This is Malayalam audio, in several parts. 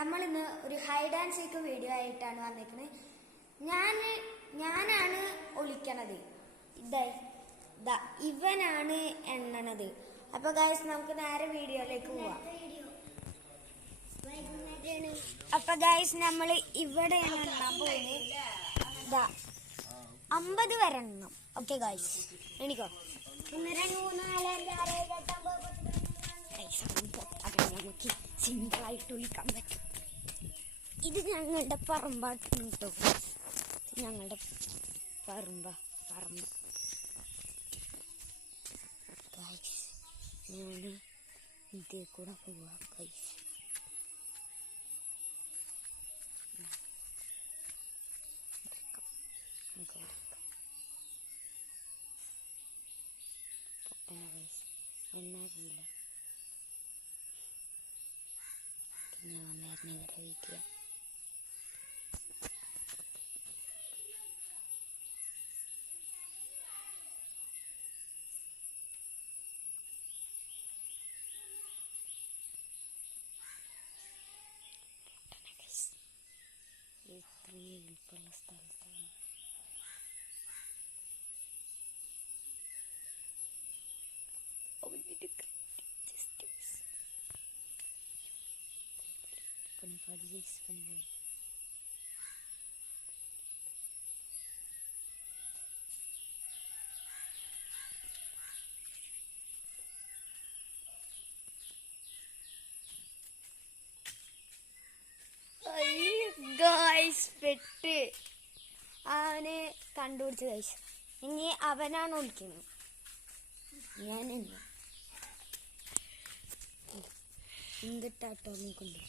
നമ്മൾ ഇന്ന് ഒരു ഹൈഡ് ആൻഡ് സീക്ക് വീഡിയോ ആയിട്ടാണ് വന്നിരിക്കുന്നത്. ഞാനാണ് ഒളിക്കണത്, ഇവനാണ് എണ്ണണത്. അപ്പൊ ഗൈസ് നമുക്ക് നേരെ വീഡിയോയിലേക്ക് പോവാം. അപ്പൊ ഗൈസ് നമ്മൾ ഇവിടെയാണ് എണ്ണാൻ പോകുന്നത്. 50 വരെ എണ്ണം. Okay guys, എണിക്കോ. 1 2 3 4 5 6 നമുക്ക് സിമ്പിളായിട്ട് ഒളിക്കാൻ പറ്റും. ഇത് ഞങ്ങളുടെ പറമ്പാണ് കേട്ടോ, ഞങ്ങളുടെ പറമ്പ് ഞാൻ ഇതേ കൂടെ പോവാ ഗൈസ്. എന്നറിയില്ല, ഞാൻ വന്നേരനെ വരെ വെയിറ്റ് ചെയ്യാം. ഇത്രയും എളുപ്പമുള്ള സ്ഥലത്താണ്. പെട്ട് അവനെ കണ്ടുപിടിച്ച് കഴിച്ചു. ഇനി അവനാണ് ഒളിക്കുന്നത്, ഞാനല്ല. ഇങ്ങിട്ടാട്ടോ നീ കൊണ്ട്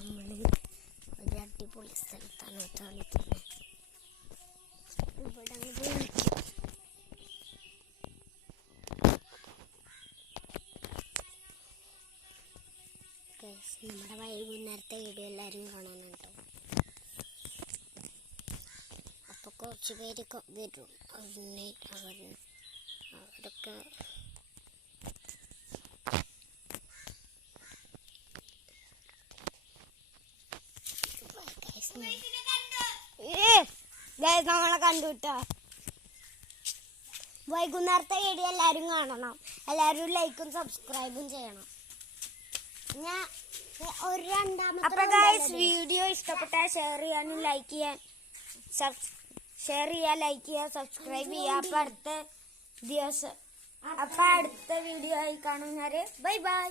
നമ്മള് ഒരു അടിപൊളി സ്ഥലത്താണ് കളിക്കുന്നത്. ഇവിടെ നമ്മുടെ വൈകുന്നേരത്തെ വീഡിയോ എല്ലാവരും കാണണം കേട്ടോ. അപ്പോൾ കുറച്ച് പേര് വരും, അവരൊക്കെ നമ്മളെ കണ്ടുകിട്ടോ. വൈകുന്നേരത്തെ വീഡിയോ എല്ലാവരും കാണണം, എല്ലാവരും ലൈക്കും സബ്സ്ക്രൈബും ചെയ്യണം. അപ്പൊ ഗൈസ് വീഡിയോ ഇഷ്ടപ്പെട്ടാൽ ഷെയർ ചെയ്യാനും ലൈക്ക് ചെയ്യാൻ സബ്സ്ക്രൈബ് ചെയ്യാം. അപ്പൊ അടുത്ത വീഡിയോ ആയി കാണുന്നവരെ ബൈ ബൈ.